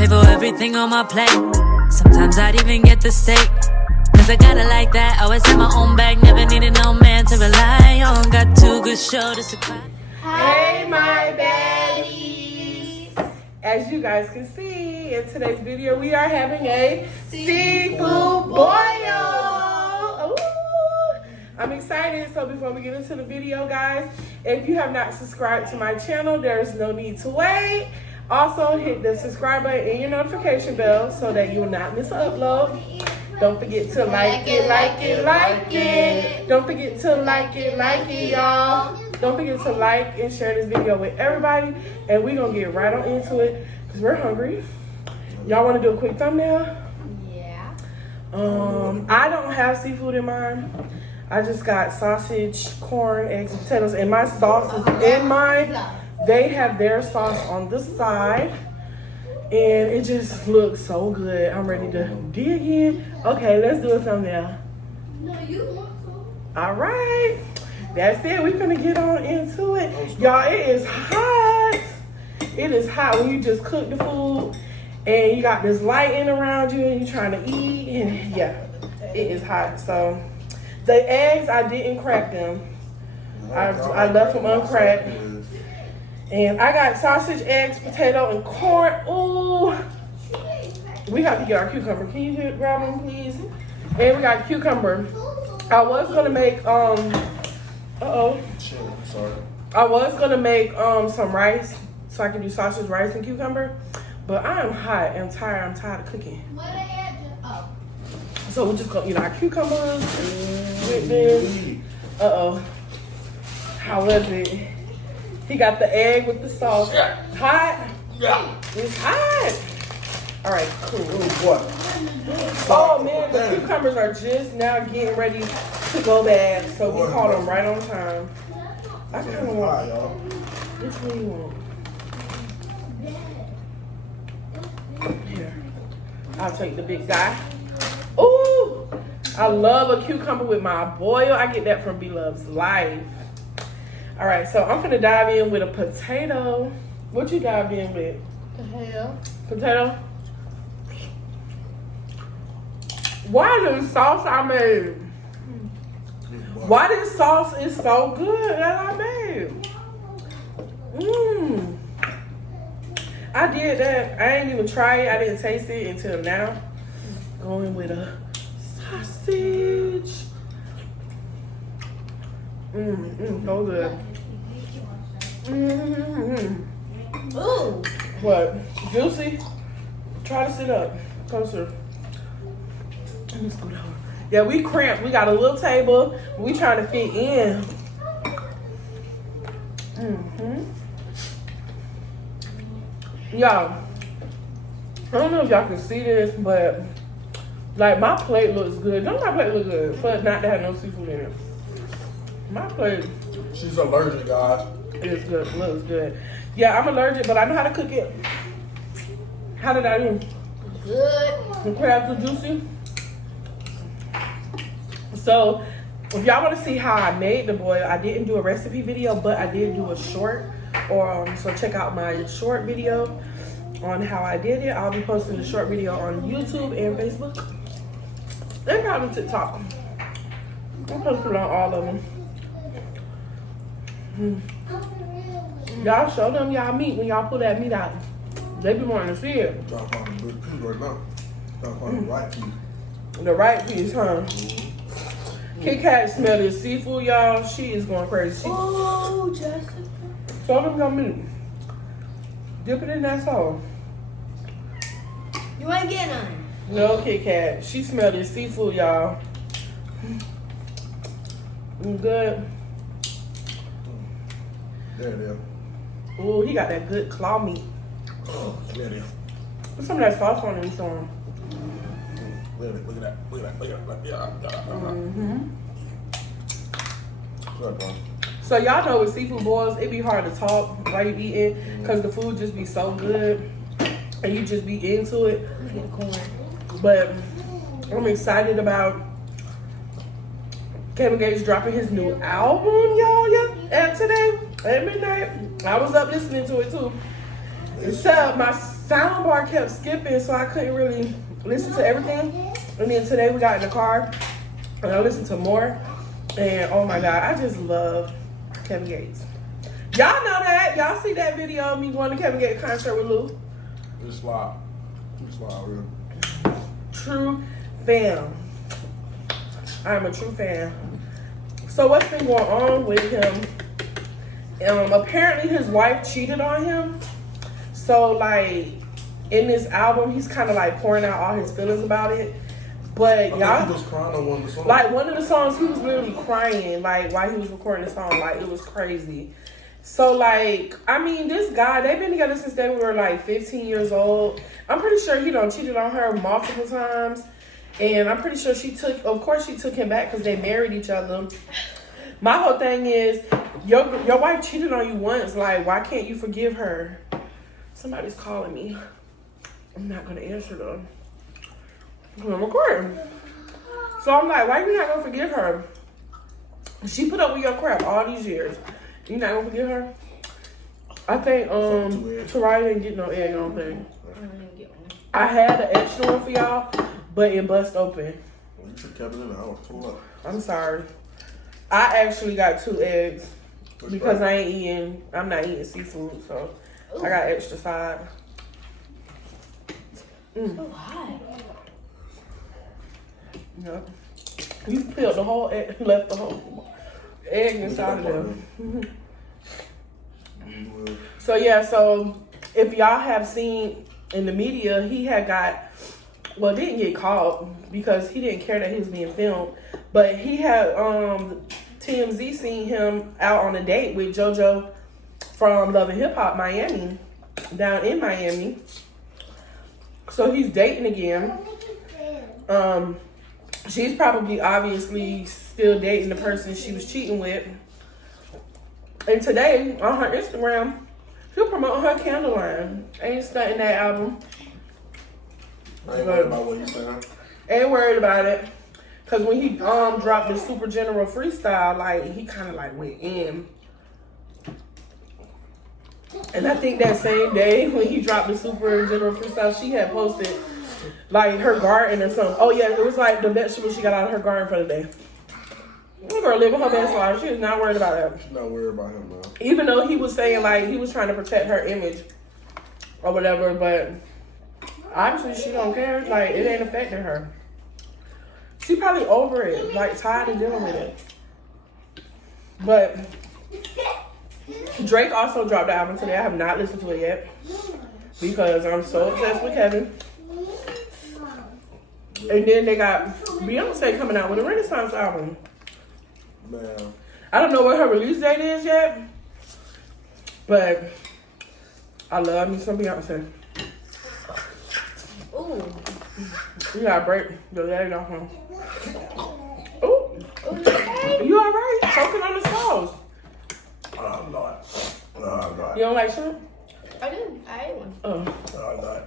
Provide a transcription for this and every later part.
pay for everything on my plate. Sometimes I'd even get the steak. Cause I got it like that. Always have my own bag. Never needed no man to rely on. Got two good shoulders to cry. Hey, my baddies! As you guys can see in today's video, we are having a seafood boil. Ooh. I'm excited. So before we get into the video, guys, if you have not subscribed to my channel, there's no need to wait. Also, hit the subscribe button and your notification bell so that you will not miss an upload. Don't forget to like it. Don't forget to like it, y'all. Don't forget to like and share this video with everybody. And we're going to get right on into it because we're hungry. Y'all want to do a quick thumbnail? Yeah. I don't have seafood in mine. I just got sausage, corn, eggs, and potatoes. And my sauce is in mine. They have their sauce on this side. And it just looks so good. I'm ready to dig in. Okay, let's do a thumbnail. No, you want to. All right. That's it. We're going to get on into it. Y'all, it is hot. It is hot when you just cook the food and you got this lighting around you and you're trying to eat. And yeah, it is hot. So the eggs, I didn't crack them. I left them uncracked. And I got sausage, eggs, potato, and corn. Ooh. We have to get our cucumber. Can you grab them, please? And we got cucumber. I was gonna make I was gonna make some rice so I can do sausage, rice, and cucumber. But I am hot and tired. I'm tired of cooking. So we're just gonna eat our cucumbers with this. How was it? He got the egg with the sauce. Hot? Yeah. It's hot. All right, cool. What? Oh man, the cucumbers are just now getting ready to go bad, so we caught them right on time. I kind of want. Which one you want? Here, I'll take the big guy. Ooh, I love a cucumber with my boil. I get that from B Love's Life. All right, so I'm gonna dive in with a potato. What you dive in with? The hell? Potato? Why the sauce I made? Why this sauce is so good that I made? I did that. I ain't even try it. I didn't taste it until now. Going with a sausage. So good. Ooh. What? Juicy? Try to sit up. Closer. Let me scoot over. Yeah, we cramped. We got a little table. We trying to fit in. Y'all, I don't know if y'all can see this, but like my plate looks good. Don't my plate look good for it not to have no seafood in it? My plate. She's allergic, guys. It's good. Looks good. Yeah, I'm allergic, but I know how to cook it. How did I do? Good. The crabs are juicy. So, if y'all want to see how I made the boil, I didn't do a recipe video, but I did do a short. So check out my short video on how I did it. I'll be posting the short video on YouTube and Facebook, and probably TikTok. I'll post it on all of them. Y'all show them y'all meat when y'all pull that meat out. They be wanting to see it. I'm trying to find the good piece right now. I'm trying to find the right piece. The right piece, huh? Kit Kat smell this seafood, y'all. She is going crazy. Oh, Jessica. Show them your meat. Dip it in that sauce. You ain't getting none. No, Kit Kat. She smell this seafood, y'all. Good. There it is. Ooh, he got that good claw meat. Oh, there it is. Put some of that sauce on him, son. Look at that. Look at that. So y'all know with seafood boils, it be hard to talk while you eating because the food just be so good and you just be into it. But I'm excited about Kevin Gates dropping his new album, y'all. Today at midnight. I was up listening to it too. So my soundbar kept skipping, so I couldn't really listen to everything. And then today we got in the car and I listened to more. And oh my God, I just love Kevin Gates. Y'all know that. Y'all see that video of me going to Kevin Gates concert with Lou? It's live. It's live, really. True fan. I'm a true fan. So what's been going on with him? Apparently his wife cheated on him. So like in this album, he's kind of like pouring out all his feelings about it. But y'all, he was crying on one of the songs. Like one of the songs, he was literally crying like while he was recording the song. Like it was crazy. So like, I mean, this guy, they've been together since they were like 15 years old. I'm pretty sure he done cheated on her multiple times. And I'm pretty sure she took him back because they married each other. My whole thing is, your wife cheated on you once. Like, why can't you forgive her? Somebody's calling me. I'm not going to answer them. I'm recording. So I'm like, why you not going to forgive her? She put up with your crap all these years. You not going to forgive her? I think Tariah didn't get no egg, I don't think. I had an extra one for y'all, but it bust open. You should have kept it in there. I was tore up. I'm sorry. I actually got 2 eggs because I'm not eating seafood, so I got extra side. So hot. Yep. You peeled the whole egg, left the whole egg inside of them. So yeah, so if y'all have seen in the media, he had didn't get caught because he didn't care that he was being filmed, but he had TMZ seen him out on a date with JoJo from Love and Hip Hop Miami, down in Miami. So he's dating again. She's probably obviously still dating the person she was cheating with. And today on her Instagram, she'll promote her candle line. Ain't stunting that album. I ain't worried about what he's saying. Ain't worried about it. Cause when he dropped the Super General freestyle, like he kind of like went in. And I think that same day when he dropped the Super General freestyle, she had posted like her garden or something. Oh yeah, it was like the vegetables she got out of her garden for the day. That girl living her best life. She is not worried about that. She's not worried about him, man. Even though he was saying like he was trying to protect her image or whatever, but obviously she don't care. Like it ain't affecting her. She probably over it, like tired of dealing with it. But Drake also dropped the album today. I have not listened to it yet because I'm so obsessed with Kevin. And then they got Beyonce coming out with a Renaissance album. Man. I don't know what her release date is yet, but I love me some Beyonce. Ooh. You gotta break the leg off him. Ooh. Okay. You alright? Choking on the sauce. Oh, Lord. Oh, Lord. You don't like shrimp? I do. I ate one. Oh. Oh, Lord.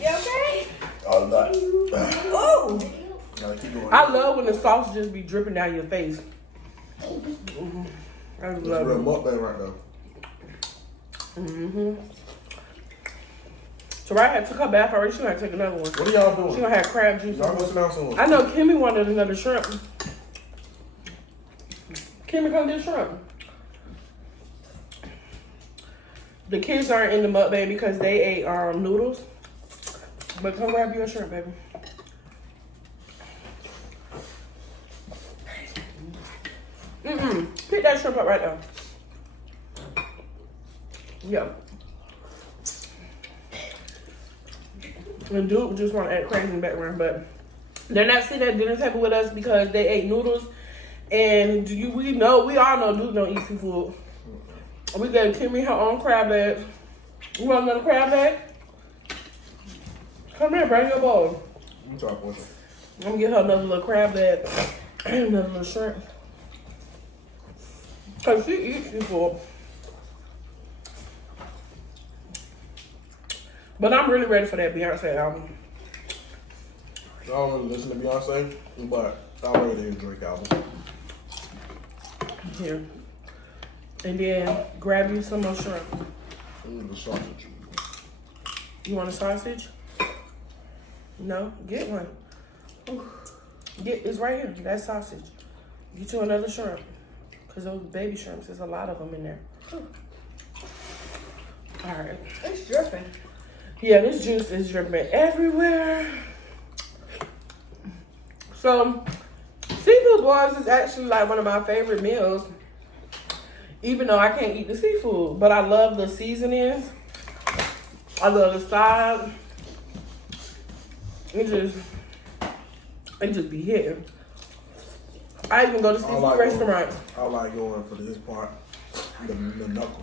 You okay? Oh, Lord. Ooh. Gotta keep going. I love when the sauce just be dripping down your face. Mm-hmm. I just It's love real it. mukbang right now. Mm-hmm. Tariah had took her bath already. She gonna take another one. What are y'all She doing? gonna have crab juice. Y'all gonna sit down somewhere? I know Kimmy wanted another shrimp. Kimmy come get shrimp. The kids aren't in the mukbang because they ate noodles. But come grab you a shrimp, baby. Pick that shrimp up right now. Yeah. And Duke just want to act crazy in the background, but they're not sitting at dinner table with us because they ate noodles. And we all know Duke don't eat seafood. We gave Kimmy her own crab leg. You want another crab leg? Come here, bring your bowl. I'm talking with I'm gonna get her another little crab leg and another little shrimp. Cause she eats seafood. But I'm really ready for that Beyonce album. I don't really listen to Beyonce, but I'm ready to hear Drake album. Here. And then grab you some more shrimp. The sausage. You want a sausage? No? Get one. It's right here. That's sausage. Get you another shrimp. Because those baby shrimps, there's a lot of them in there. All right. It's dripping. Yeah, this juice is dripping everywhere. So, seafood boils is actually like one of my favorite meals. Even though I can't eat the seafood. But I love the seasonings. I love the side. It just be hitting. I even go to seafood restaurants. I like going for this part, the knuckle.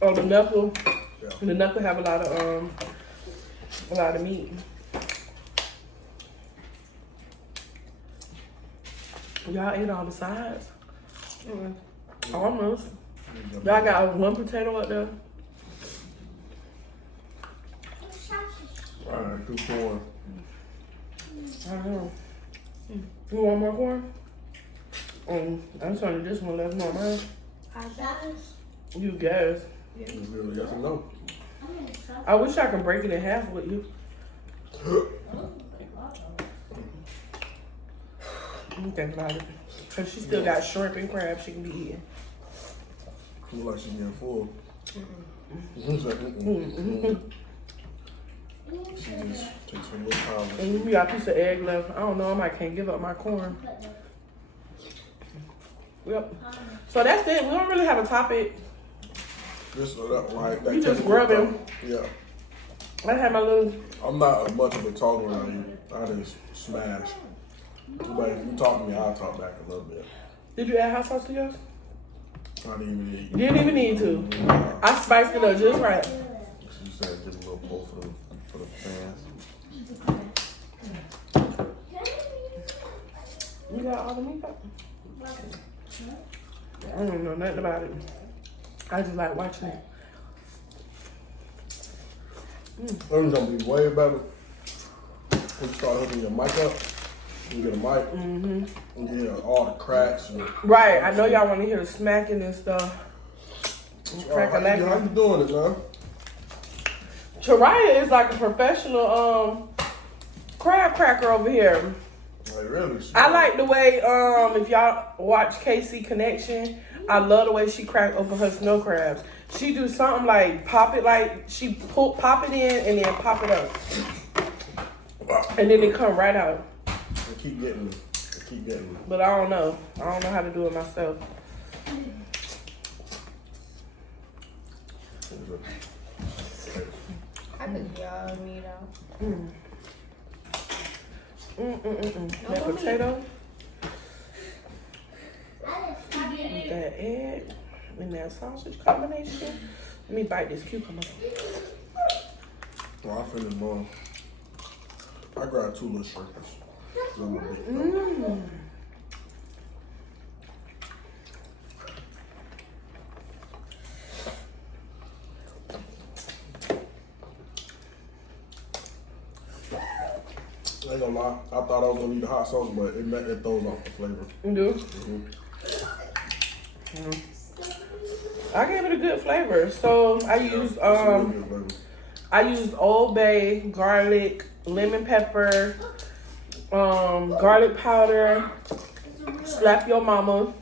Oh, the knuckle. Yeah. The knuckle have a lot of meat. Y'all ate all the sides? Almost. Y'all got one potato up there. Alright, 2 corn. I don't know. You want more corn? I'm sorry, this one left more mine. You guys. It's really yes or no. I wish I could break it in half with you. Let me think about it. Because she still got shrimp and crab she can be eating. Feel like she's getting full. She just takes some little time. And we got a piece of egg left. I don't know, I might can't give up my corn. Yep. So that's it. We don't really have a topic. Just like that. You just grubbing. Yeah. I had my little. I'm not much of a talker around you. I just smash. But if you talk to me, I'll talk back a little bit. Did you add hot sauce to yours? I didn't even need. You didn't even need to. I spiced it up just right. She said give a little pull for the fans. You got all the meat up? I don't know nothing about it. I just like watching it. It's gonna be way better when you start hooking your mic up. You get a mic, and you hear all the cracks. Right, I know y'all want to hear the smacking and stuff. How you doing it, man? Tariah is like a professional crab cracker over here. Like really? I like the way if y'all watch KC Connection, I love the way she crack open her snow crabs. She do something like pop it, like she pop it in and then pop it up, and then it come right out. I keep getting it. But I don't know how to do it myself. I took y'all meat out. That potato. With that egg and that sausage combination. Let me bite this cucumber. Well, I finished mine. I grabbed 2 little shrinkers. I ain't gonna lie, I thought I was gonna need the hot sauce, but it throws off the flavor. You do? I gave it a good flavor. So I used Old Bay, garlic, lemon pepper, garlic powder, slap your mama,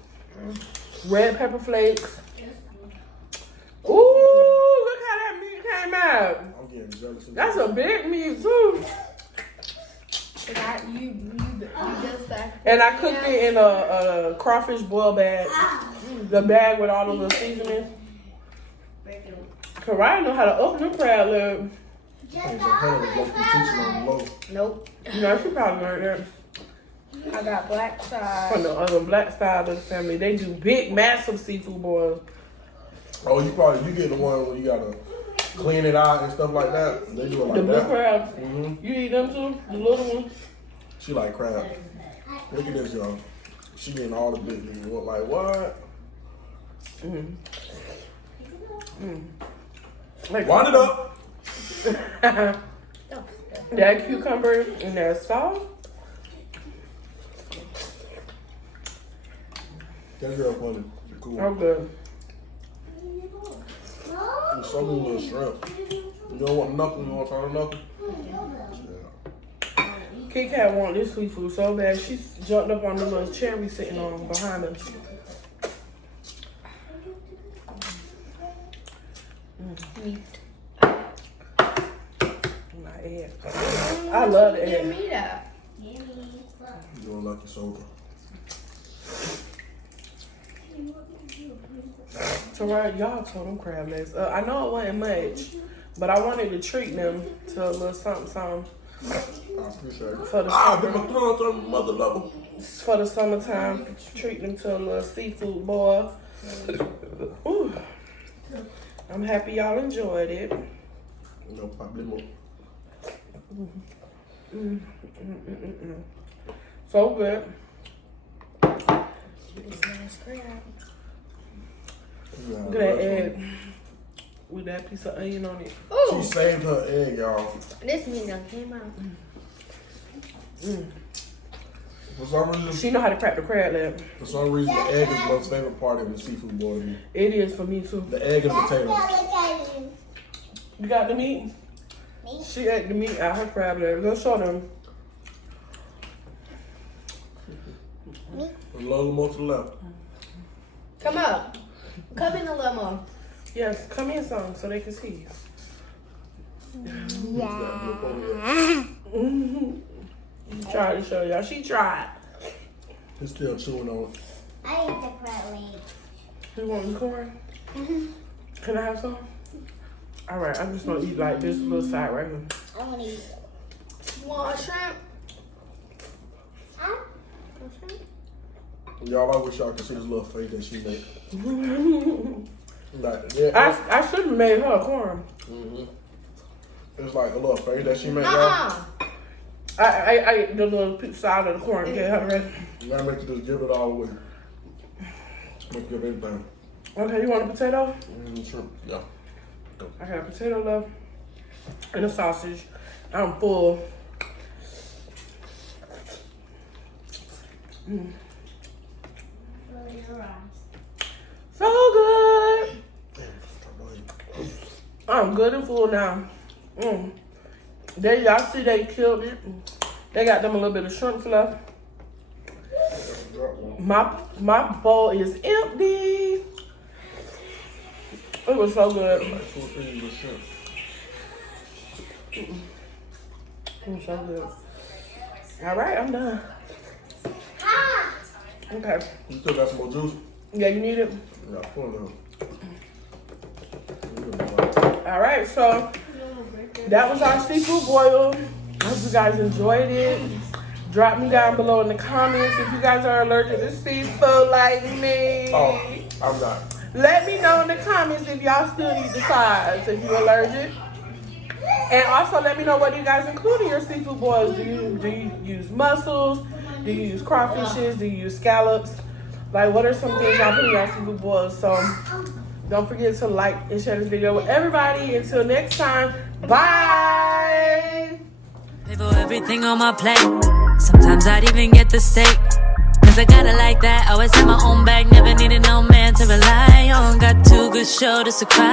red pepper flakes. Ooh, look how that meat came out. I'm getting jealous. That's a big meat too. You just like. And I cooked it in a crawfish boil bag. The bag with all of the seasonings. Tariah know how to open the crab leg. Nope. No, she probably learned that I got black side. from the other black side of the family. They do big, massive seafood boils. Oh, you get the one where you gotta clean it out and stuff like that. They do it like The blue that. crabs. You eat them too? The little ones? She like crab. Look at this, y'all. She getting all the big things. Like what? Like, Wind it up. that cucumber and that sauce. That girl funny. Cool. I'm good. There's so many little shrimp. You don't want nothing. You want to try nothing. Kit Kat want this sweet food so bad. She's jumped up on the little chair we sitting on behind us. Meat. My egg. I love the Get egg. me that. You don't like your soldier. So right, y'all told them crab legs. I know it wasn't much, but I wanted to treat them to a little something. I appreciate it. For the been my throat on mother level. For the summertime, treat them to a little seafood boil. Ooh. I'm happy y'all enjoyed it. No problem. So good. Look at that egg with that piece of onion on it. Ooh, She saved her egg, y'all. this meat done came out. For some reason, She know how to crack the crab leg. the egg is my favorite part of the seafood boil. It is for me too. The egg and the potato. You got the meat? She ate the meat out her crab leg. Go show them. A little more to the left. Come up. Come in a little more. Yes, come in some so they can see. Tried to show y'all. She tried. He's still chewing on it. I eat the crab leg. You want the corn? Can I have some? All right, I'm just gonna eat like this little side right here. I want to eat it. You want a shrimp? Huh? Y'all, I wish y'all could see this little face that she made. Like, yeah, I should have made her a corn. it's like a little face that she made, y'all. I ate the little side of the corn to get her ready. Now I make you just give it all away. Make you everything. Okay, you want a potato? Shrimp, yeah. I got a potato left and a sausage. I'm full. So good. I'm good and full now. There y'all see they killed it. They got them a little bit of shrimp left. My bowl is empty. It was so good. It was so good. All right, I'm done. Okay. You still got some more juice? Yeah, you need it? Yeah, full of All right, so that was our seafood boil. I hope you guys enjoyed it. Drop me down below in the comments if you guys are allergic to seafood like me. Oh, I'm not. Let me know in the comments if y'all still eat the sides, if you're allergic. And also let me know what you guys include in your seafood boils. Do you use mussels? Do you use crawfishes? Do you use scallops? Like, what are some things y'all put in your seafood boils? So don't forget to like and share this video with everybody. Until next time, bye! Pay for everything on my plate. Sometimes I'd even get the steak. Cause I got it like that. Always have my own bag. Never needed no man to rely on. Got two good shoulders to cry.